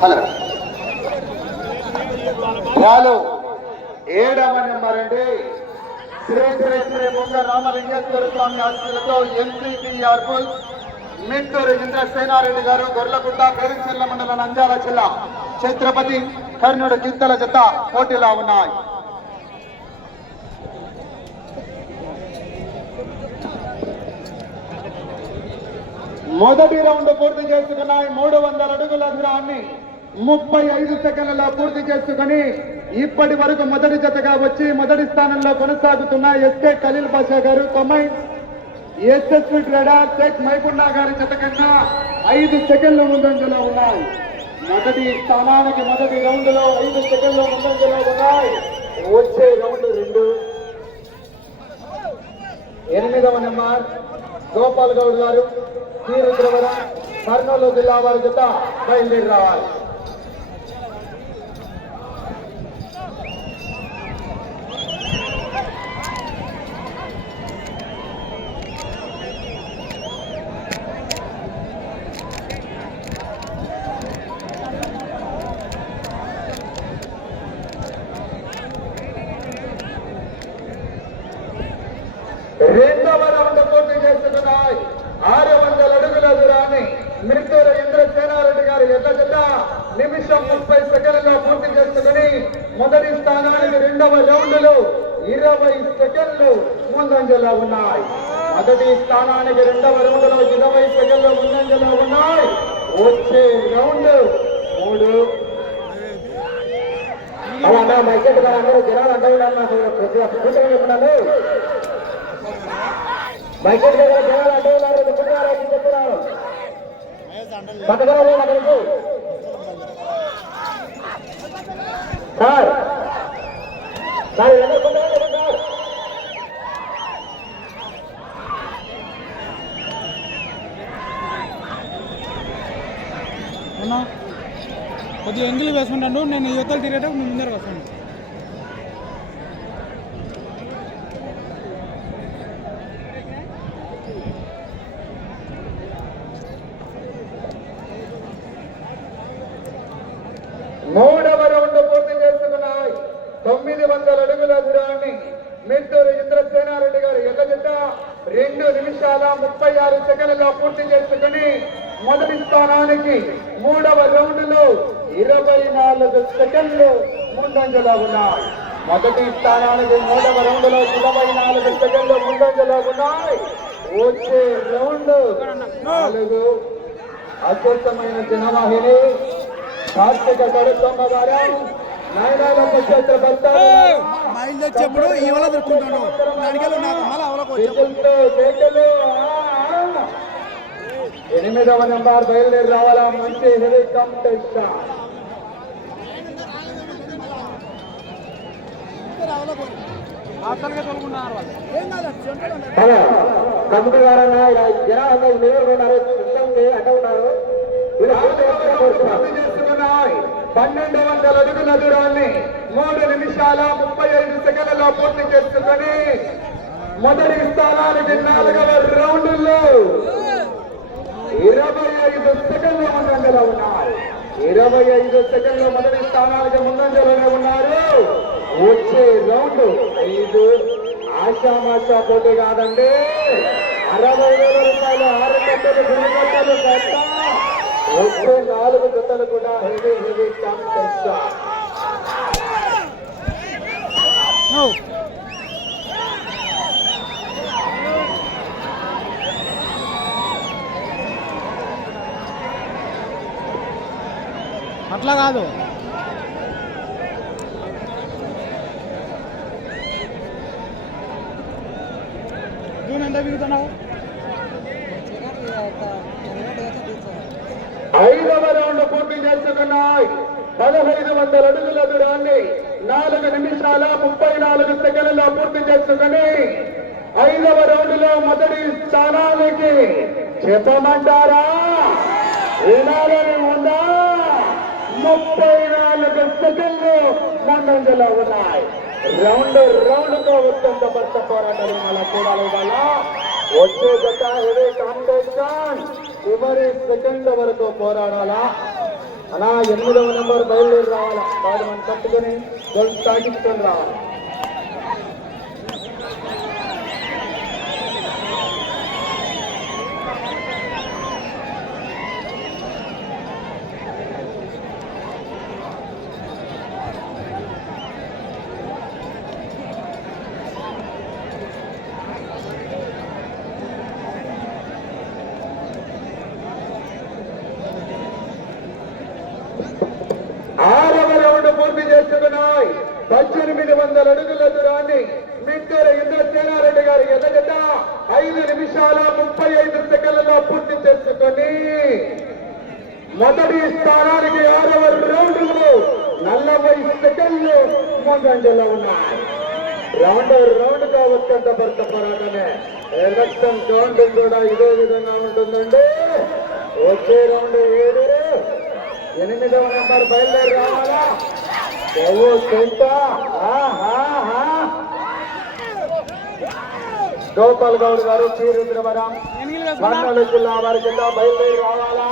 Hello hello ఏడవ number అండి శ్రీ శ్రీ శ్రీ ముంగ రామలింగేశ్వర స్వామి ఆశీస్సులతో ఎంపీపీ మిట్టూరు ఇంద్ర సేనారెడ్డి గారు గొర్లగుట్ట పేరుచెల్ల మండలం నంద్యాల జిల్లా ఛత్రపతి కర్ణుడు చింతల జత పోటీలో ఉన్నాయి. మొదటి రౌండ్ పూర్తి చేసుకున్నాయి. మూడు వందల అడుగుల దూరాన్ని ముప్పై ఐదు సెకండ్లలో పూర్తి చేసుకుని ఇప్పటి వరకు మొదటి జతగా వచ్చి మొదటి స్థానంలో కొనసాగుతున్న ఎస్కే ఖలీల్ బాషా గారు తొంభై ఎస్ఎస్వి ట్రేడర్ షేక్ మైపున్నా గారి జత కన్నా ఐదు సెకండ్లు ముందంజలో ఉన్నాయి. మొదటి స్థానానికి మొదటి రౌండ్లో ఐదు సెకండ్లు ముందంజలో ఉన్నాయి. వచ్చే రౌండ్ రెండు. ఎనిమిదవ నెంబర్ గోపాల్ గౌడ్ గారు కర్నూలు జిల్లా వారి జత బయలుదేరి రావాలి రెండవ రౌండ్ పూర్తి చేసుకున్నాయి ఆరు వందల అడుగుల దూరాన్ని మిట్టూరు ఇంద్ర సేనారెడ్డి గారు ఎల్ల జత నిమిషం ముప్పై సెకండ్లలో పూర్తి చేసుకుని మొదటి స్థానానికి రెండవ రౌండ్లో ఇరవై సెకండ్లు ముందంజలో ఉన్నాయి. మొదటి స్థానానికి రెండవ రౌండ్లో ఇరవై సెకండ్లు ముందంజలో ఉన్నాయి. వచ్చే రౌండ్ మూడు. అలా మైకెట్ గారు అందరూ జనాలు అంటూ ప్రతి ఒక్క కూటమి చెప్తున్నాను మైకెట్ గారు జనాలు చెప్తున్నారు. పక్కన సార్. సార్ సార్ కొద్దిగా ఎంగిల్ వేసుకుంటాను. నేను యువతలు తిరిగేటప్పుడు మీ ముందర వస్తాను. మూడవ రౌండ్ పూర్తి చేసుకున్నాయి. తొమ్మిది వందల అడుగుల దూరాన్ని మిట్టూరు ఇంద్రసేనారెడ్డి గారు ఎల్ల జత రెండు నిమిషాల ముప్పై ఆరు సెకండ్లలో పూర్తి చేసుకుని మొదటి స్థానానికి మూడవ రౌండ్లో ఇరవై నాలుగు సెకండ్లు ముందంజలో ఉన్నాయి మొదటి స్థానానికి మూడవ రౌండ్లో ఇరవై నాలుగు సెకండ్లు ముందంజలో ఉన్నాయి వచ్చే రౌండ్ నాలుగు. అద్భుతమైన జనవాహిని. కార్తీక కడుతమ్మ గారు భర్తలు మైల్ వచ్చేప్పుడు ఇవాళ దొరుకుతుంటాడు. దానికెళ్ళి నాకు మళ్ళీ అవలకు చేతులతో చేతులు, ఆ, ఆ. ఎనిమిదవ నెంబర్ బయలుదేరి రావాలా మంచి హెవీ కాంపిటీషన్ హాస్టల్గా తోలుకుంటున్నారు వాళ్ళు. ఏం కాదు చెంటలు హలో కమిటీ గారన్న ఇలా జనాలు అందరూ నిలబడి ఉన్నారు సిస్టమ్ అడ్డ ఉన్నారు. వీళ్ళు పూర్తి చేస్తున్నా కోరుతున్నాను. పూర్తి చేసుకున్నాయి పన్నెండు వందల అడుగుల దూరాన్ని మూడు నిమిషాల ముప్పై ఐదు సెకండ్లలో పూర్తి చేసుకుని మొదటి స్థానానికి నాలుగవ రౌండ్లో ఇరవై ఐదు సెకండ్ల ముందంజలో ఉన్నారు. ఇరవై ఐదు సెకండ్ల మొదటి స్థానానికి ముందంజలోనే ఉన్నారు. వచ్చే రౌండ్ ఐదు. ఆశామాషా పోటీ కాదండి. అరవై వేల రూపాయలు ఆరు గంటలు గుడి గంటలు కట్ట వచ్చే నాలుగు జతలు కూడా హెవీ హెవీ కాంపిటీషన్ అట్లా కాదు. జూన్ ఎంత బిగుతున్నావు ఐదవ రౌండ్ పూర్తి చేసుకున్నాయి పదహైదు వందల అడుగుల దూరాన్ని నాలుగు నిమిషాల ముప్పై నాలుగు సెకండ్ల పూర్తి చేసుకుని ఐదవ రౌండ్లో మొదటి స్థానానికి చెప్పమంటారా? వినాలని ఉందా? ముప్పై నాలుగు సెకండ్లు ముందంజలో ఉన్నాయి. రౌండ్ రౌండ్తో ఉత్తంత భర్త పోరాటం మన కూడా ఇవాళ. వచ్చే గత హెవీ కాంపిటీషన్ చివరి సెకండ్ వరకు పోరాడాలా? అలా ఎనిమిదవ నెంబర్ బయలుదేరి రావాలా? వాడు మనం కట్టుకొని గొలుసు తాకించుకొని రావాలి ఆరవ రౌండ్ పూర్తి చేసుకున్నాయి పద్దెనిమిది వందల అడుగుల దూరాన్ని మిట్టూరు ఇంద్రసేనారెడ్డి గారి ఎదగట ఐదు నిమిషాల ముప్పై ఐదు సెకండ్లలో పూర్తి చేసుకొని మొదటి స్థానానికి ఆరవ రౌండ్ నలభై సెకండ్లు ముందంజలో ఉన్నాయి. రౌండ్ రౌండ్ ఒక్కంత భర్త పోరాటమే. ఎలక్షన్ కౌంటింగ్ కూడా ఇదే విధంగా ఉంటుందండి. వచ్చే రౌండ్ ఏడు. ఎనిమిదవ నెంబర్ బయలుదేరి రావాలా? సొంత. గోపాల్ గౌడ్ గారు వేసుకుంటా కర్నూలు జిల్లా వారి కింద బయలుదేరి రావాలా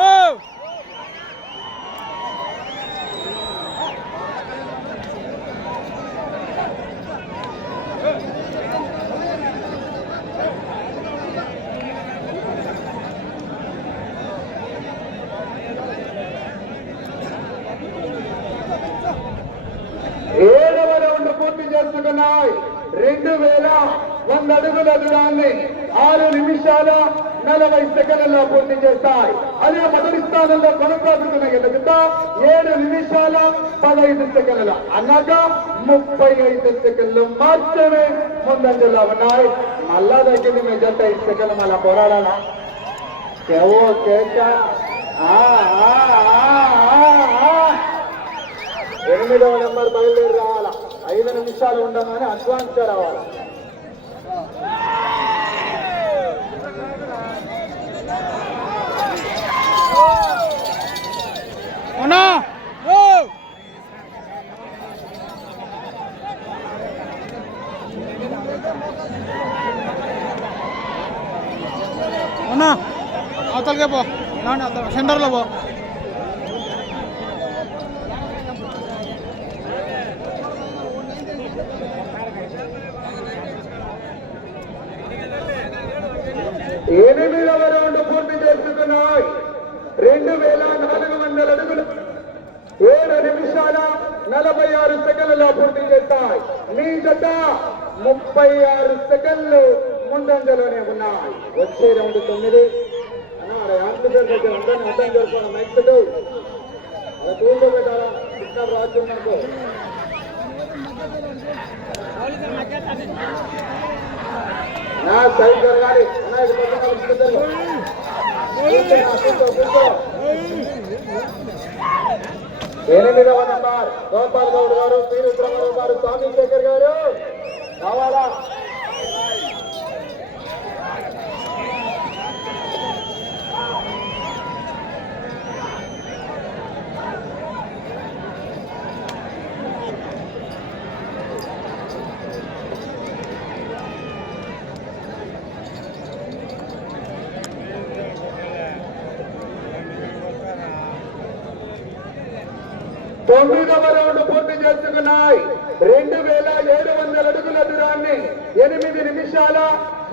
ఓ! ఏడవ రౌండ్ పూర్తి చేసుకున్నాయి రెండు వేల వంద అడుగుల దూరాన్ని ఆరు నిమిషాల నలభై సెకండ్లలో పూర్తి చేస్తాయి. అదే మొదటి స్థానంలో కొనసాగుతున్న ఎదుగుతా ఏడు నిమిషాల పదహైదు సెకండ్ల అనగా ముప్పై ఐదు సెకండ్లు మాత్రమే ముందంజలో ఉన్నాయి. మళ్ళా తగ్గింది మీ జంట ఐదు సెకండ్లు మళ్ళా పోరాడాలా? కేవో కేక. ఎనిమిదవ నెంబర్ బయలుదేరి రావాల? ఐదు నిమిషాలు ఉండగానే అడ్వాన్స్ గా రావాలా అవునా ఓ! అవునా అవతలకే పో నాన్న అవతల సెంటర్లో పో ఉన్నాయి వచ్చే తొమ్మిది. అన్నా, ఆడ దగ్గర అందరినీ అర్థం చేసుకోవాలి. మైక్ పెట్టు. అలా తూర్పు పెట్టాలా కృష్ణ రాజ్యం నాకు నా సైడ్ జరగాలి అన్నా ఇది ఎనిమిదవ నంబర్ గోపాల్ గౌడ్ గారు పీరు బ్రహ్మరావు గారు స్వామి శేఖర్ గారు. కావాలా? తొమ్మిదవ రౌండ్ పూర్తి చేసుకున్నాయి. రెండు వేల ఏడు వందల అడుగుల దూరాన్ని ఎనిమిది నిమిషాల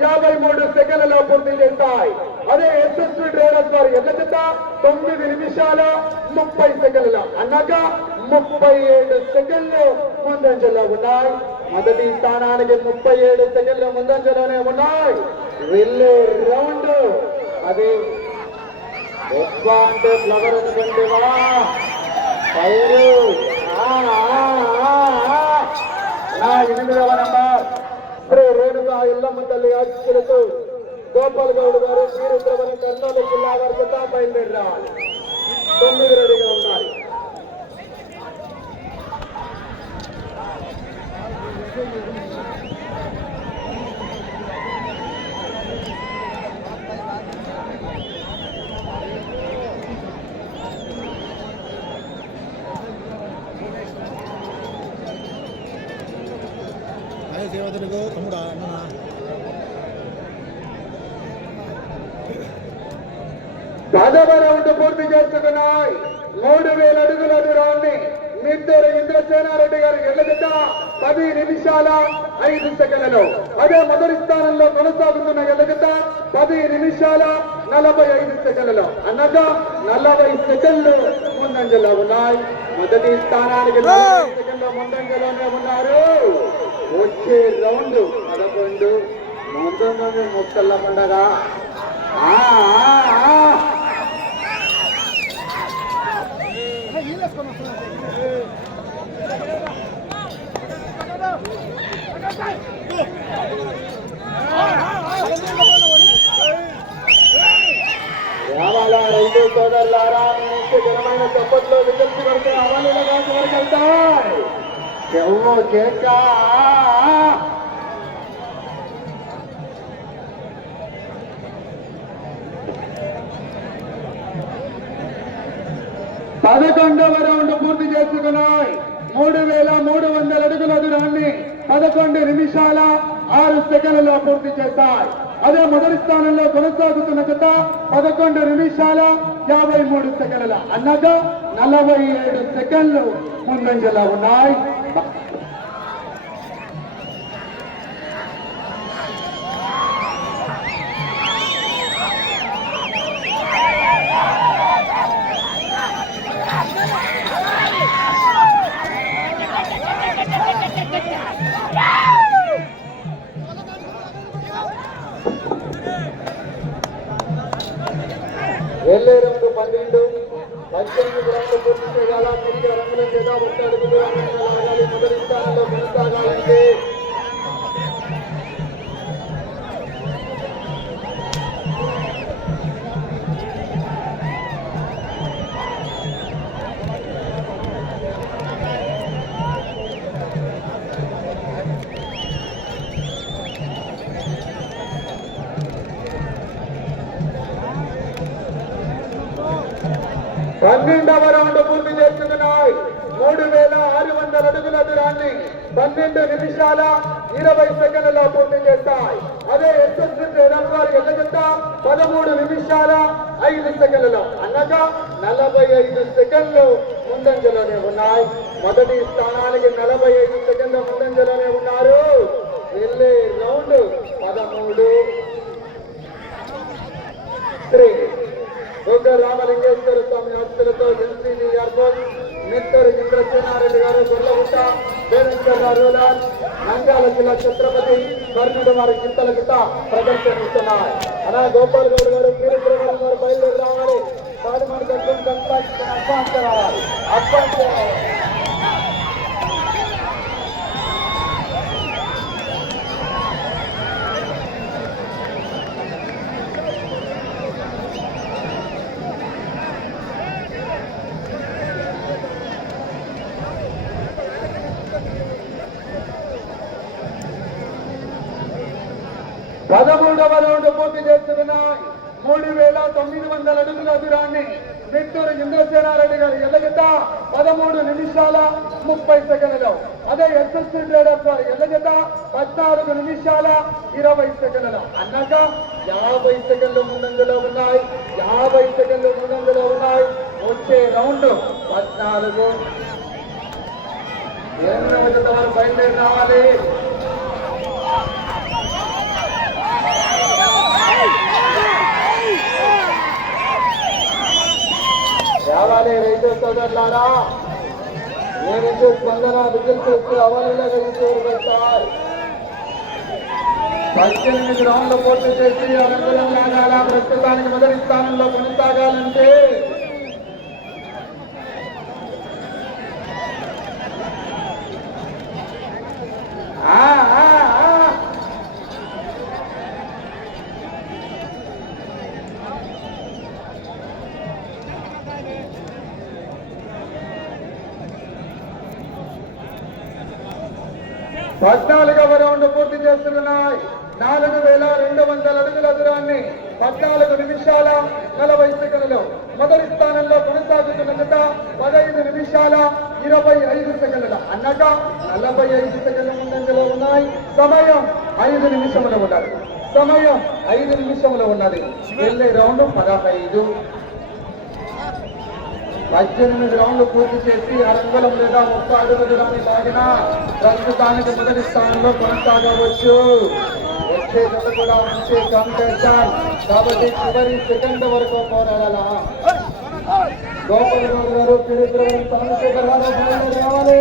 యాభై మూడు సెకండ్లలో పూర్తి చేస్తాయి అదే ఎస్ఎస్వి ట్రేడర్స్ వారి ఎల్ల తొమ్మిది నిమిషాల ముప్పై సెకండ్ల అనగా ముప్పై ఏడు సెకండ్లు ముందంజలో ఉన్నాయి. మొదటి స్థానానికి ముప్పై ఏడు సెకండ్లు ముందంజలోనే ఉన్నాయి. వెళ్ళే రౌండ్ అది ఫ్లవర్ అనుకుంటేవా పైరు. నా ఎనిమిదవ నంబర్. శ్రీ రేణుకా ఇల్లమ్మ తల్లి ఆశీస్సులతో గోపాల్ గౌడ్ గారు వీరుద్రవరం కర్నూలు జిల్లా వారి జత బయలుదేరి రావాలి తొమ్మిది రెడీగా ఉన్నాయి you. సేవతలకు తమ్ముడా అన్ననా రౌండ్ పూర్తి చేసుకున్నాయి. మూడు వేల అడుగుల దూరాన్ని మిద్దరు ఇంద్రసేనారెడ్డి గారు ఎల్లజట పది నిమిషాల ఐదు సెకండ్లలో. అదే మొదటి స్థానంలో కొనసాగుతున్న ఎల్లజట పది నిమిషాల నలభై ఐదు సెకండ్లలో. అనగా నలభై సెకండ్లు ముందంజలో ఉన్నాయి. మొదటి స్థానానికి నలభై ముందంజలోనే ఉన్నారు. వచ్చే రౌండ్ ముందు ముందు ముక్కల పండగ ఆ, రావాలా రైతు సోదరులారా మీకు నుంచి ఘనమైన చప్పట్లో విజల్సి పడితే అవలీలగా చివరికెళ్తాయి ఎవరు కేక పదకొండవ రౌండ్ పూర్తి చేసుకున్నాయి. మూడు వేల మూడు వందల అడుగుల దూరాన్ని పదకొండు నిమిషాల ఆరు సెకండ్లలో పూర్తి చేశాయి. అదే మొదటి స్థానంలో కొనసాగుతున్న జత పదకొండు నిమిషాల యాభై మూడు సెకండ్ల. అనగా నలభై ఏడు సెకండ్లు ముందంజలో ఉన్నాయి. పన్నెండవ రౌండ్ పూర్తి చేస్తున్నాయి. మూడు వేల ఆరు వందల అడుగుల దూరాన్ని పన్నెండు నిమిషాల ఇరవై సెకండ్లలో పూర్తి చేస్తాయి. అదే ఎస్ఎస్సి ట్రేడర్ పదమూడు నిమిషాల ఐదు సెకండ్లలో. అనగా నలభై ఐదు సెకండ్లు ముందంజలోనే ఉన్నాయి. మొదటి స్థానానికి నలభై ఐదు సెకండ్ల ముందంజలోనే ఉన్నారు. వెళ్ళే రౌండ్ పదమూడు. స్వామి ఆస్తులతో ఎన్సీబీ ఎయిర్పోర్ట్ మిత్తరు ఇంద్రసేనారెడ్డి గారు గొర్లగుట్ట వేరేశ్వర రూలాల్ నంద్యాల జిల్లా ఛత్రపతి కర్ణుడు వారి చింతల గిట్ట ప్రదర్శనిస్తున్నారు అలా గోపాల్ గౌడ్ గారు వీరపురం గారు బయలుదేరి రావాలి. పాడుమాడి గడ్డం కన్స్ట్రక్షన్ అడ్వాన్స్ రావాలి అడ్వాన్స్ రావాలి రౌండ్ పూర్తి చేస్తున్నాయి మూడు వేల తొమ్మిది వందల అడుగుల దూరాన్ని నెట్టూరు ఇంద్రసేనారెడ్డి గారు ఎల్లజత పదమూడు నిమిషాల ముప్పై సెకండ్లు అదే ఎస్ఎస్సీ ట్రేడర్స్ వారి ఎల్లజత పద్నాలుగు నిమిషాల ఇరవై సెకండ్లు అన్నాక యాభై సెకండ్లు ముందంజలో ఉన్నాయి. యాభై సెకండ్లు ముందంజలో ఉన్నాయి. వచ్చే రౌండ్ పద్నాలుగు. ఎనిమిది వారు బయలుదేరి రావాలి. రావాలి రైతు సోదరులారా. నేను స్పందన విజయం చేస్తూ అవలీలగా ఇంటూరు పద్దెనిమిది రౌండ్లు పూర్తి చేసి అనంతరం లాగాల ప్రస్తుతానికి మొదటి స్థానంలో కొనసాగాలంటే ఆ, పద్నాలుగవ రౌండ్ పూర్తి చేస్తున్నాయి. నాలుగు వేల రెండు వందల అడుగుల దూరాన్ని పద్నాలుగు నిమిషాల నలభై సెకండ్లు మొదటి స్థానంలో కొనసాగుతున్న జత పదహైదు నిమిషాల ఇరవై ఐదు సెకండ్ల అనగా నలభై ఐదు సెకండ్ల ముందంజలో ఉన్నాయి. సమయం ఐదు నిమిషములు ఉన్నది. సమయం ఐదు నిమిషములు ఉన్నది. వెళ్ళే రౌండ్ పదహైదు. పద్దెనిమిది రౌండ్లు పూర్తి చేసి అరంగులం లేదా ఒక్క అడుగు దూరాన్ని లాగిన ప్రస్తుతానికి మొదటి స్థానంలో కొనసాగవచ్చు. వచ్చే జత కూడా మంచి కాంపిటీషన్ కాబట్టి చివరి సెకండ్ వరకు పోరాడాలా? గోపాల్ గారు గారు రావాలి.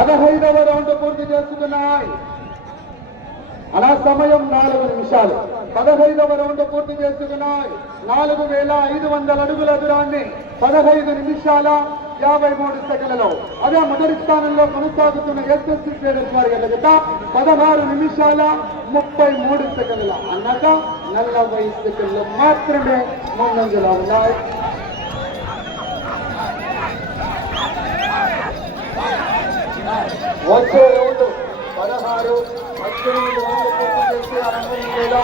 పదహైదవ రౌండ్ పూర్తి చేస్తున్నాయి. అలా సమయం నాలుగు నిమిషాలు. పదహైదవ రౌండ్ పూర్తి చేస్తున్నాయి. నాలుగు వేల ఐదు వందల అడుగుల దూరాన్ని పదహైదు నిమిషాల యాభై మూడు సెకండ్లలో అదే మొదటి స్థానంలో కొనసాగుతున్న ఎస్ఎస్సీ ట్రేడర్స్ వారి ఎదుట పదహారు నిమిషాల ముప్పై మూడు సెకండ్ల అనగా నలభై సెకండ్లు మాత్రమే ముందంజలో ఉన్నాయి. వచ్చే రోజు పదహారు పద్దెనిమిది రౌండ్లు పూర్తి చేసి అరవై వేల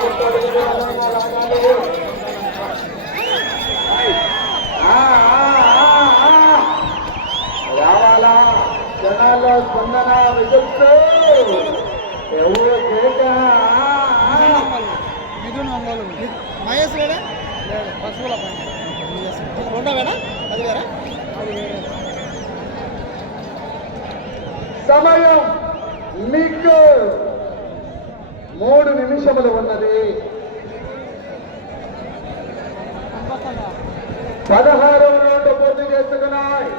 రావాలా. జనాల్లో స్పందన విజుస్తూ ఎవరు కేక? మిథున్ మహేష్ వేడా పశువుల పైన. రెండో వేడా అది వేరా అది వేరే. సమయం మీకు మూడు నిమిషములు ఉన్నది. పదహారవ రౌండ్ పూర్తి చేసుకున్నాయి.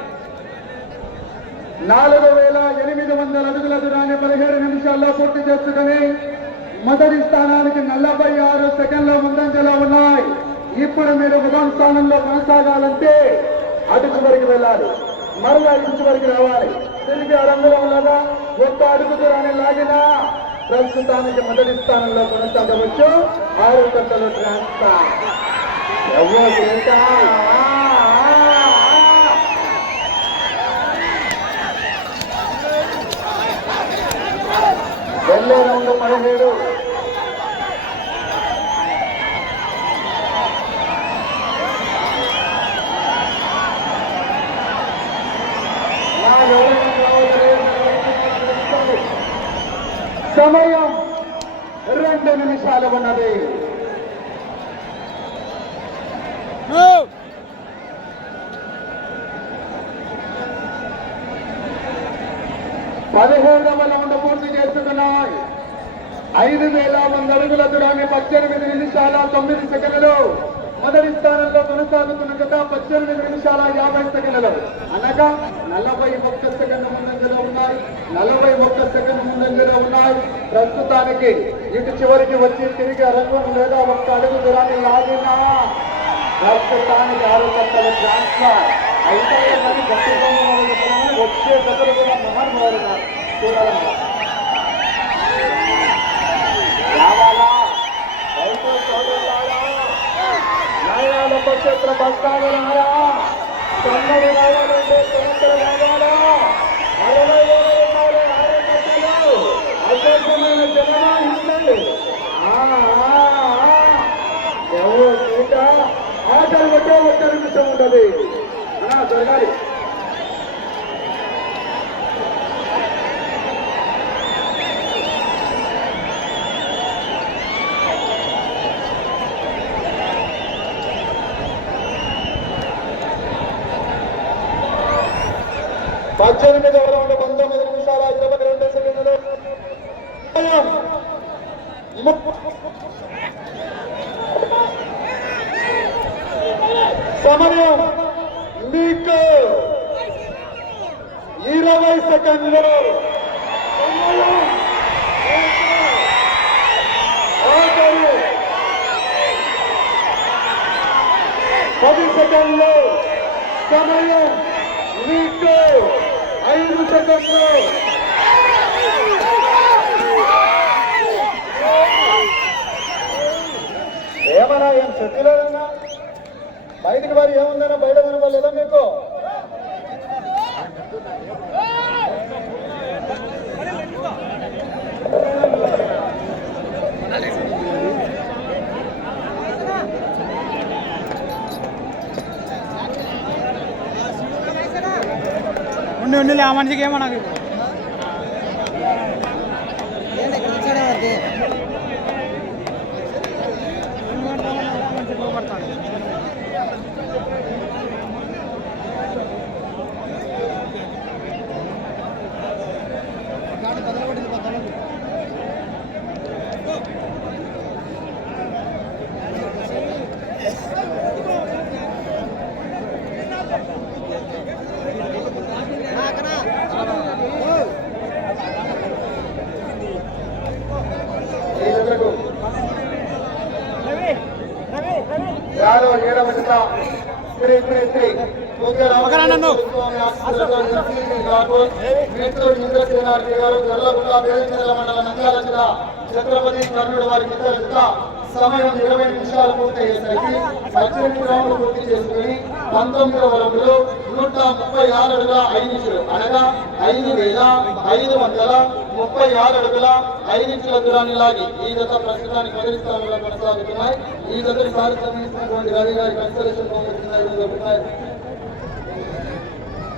నాలుగు వేల ఎనిమిది వందల అడుగుల దూరాన్ని పదిహేడు నిమిషాల్లో పూర్తి చేసుకుని మొదటి స్థానానికి నలభై ఆరు సెకండ్ల ముందంజలో ఉన్నాయి. ఇప్పుడు మీరు మొదటి స్థానంలో కొనసాగాలంటే అటు చివరికి వెళ్ళాలి. మరలా ఇటు చివరికి రావాలి. తిరిగి అరంగులో ఉండగా ఒక్క అడుగు దూరాన్ని లాగినా ప్రస్తుతానికి మొదటి స్థానంలో కొనసాగవచ్చు. ఆరు గంటలు ట్రాన్స్ఫర్. ఎవరు గ్రేటా? వెళ్ళే రౌండ్ పదిహేడు. సమయం రెండు నిమిషాలు ఉన్నది. పదిహేడవ రౌండ్ పూర్తి చేస్తున్నాయి. ఐదు వేల వంద అడుగుల దూరాన్ని పద్దెనిమిది నిమిషాల తొమ్మిది సెకండ్ కొనసాగుతున్న జత పద్దెనిమిది నిమిషాల యాభై సెకండ్లలో. అనగా నలభై ఒక్క సెకండ్ ముందంజలో ఉన్నాయి. నలభై ఒక్క సెకండ్ ముందంజలో ఉన్నాయి. ప్రస్తుతానికి ఇటు చివరికి వచ్చి తిరిగి రంగం లేదా ఒక్క అడుగు దూరాన్ని లాగినా ప్రస్తుతానికి ఆరు గంటల ట్రాన్స్ఫర్ అయితే మరి వచ్చే దగ్గర కూడా మహానుభావులుగా చూడాలన్నారు రావాలా రైతు సోదరులారా నక్షత్ర పక్షేత్ర బస్తాలున్నారా తొమ్మిది రావాలంటే తొమ్మిది అరవై వేల రూపాయలు ఆరు అద్భుతమైన జనమాహించండి ఎవరు ఆటలు ఒకే ఒక్క నిమిషం ఉంటుంది జరగాలి. పద్దెనిమిది రౌండ్ పంతొమ్మిది నిమిషాల ఇరవై రెండు సెకండ్లు. సమయం మీకు ఇరవై సెకండ్లు. పది సెకండ్లు. సమయం మీకు ఐదు ఏమన్నా ఏం చెప్పలేదన్నా? బయటకు వారు ఏముందన్నా? బయట కనపడలేదా మీకు? ఉన్నిలే ఆ మనిషికి ఏమో నాకు యాదవ ఏడవ శ్రీ శ్రీ శ్రీ గొల్లగుట్ట వేదంచెర్ల మండలం నంద్యాల జిల్లా ఛత్రపతి కర్ణుడు వారి జత సమయం ఇరవై నిమిషాలు పూర్తయ్యేసరికి పద్దెనిమిది రౌండ్లు పూర్తి చేసుకుని పంతొమ్మిదవ రౌండ్లో నూట ముప్పై ఆరు అడుగుల ఐదు ఇంచులు అనగా ఐదు వేల ఐదు వందల ముప్పై ఆరు అడుగుల ఐదు ఇంచుల దూరాన్ని లాగి ఈ జత ప్రస్తుతానికి మొదటి స్థానంలో కొనసాగుతున్నాయి. ఈ జతని పారిశ్రామికటువంటి రవి గారి కన్సలేషన్ బహుమతి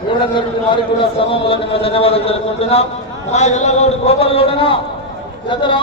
మూడందరి వారికి కూడా సమూహాన్ని ధన్యవాదాలు తెలుపుకుంటున్నాం. మా ఎల్లగౌడు గోపాల్ గౌడన జత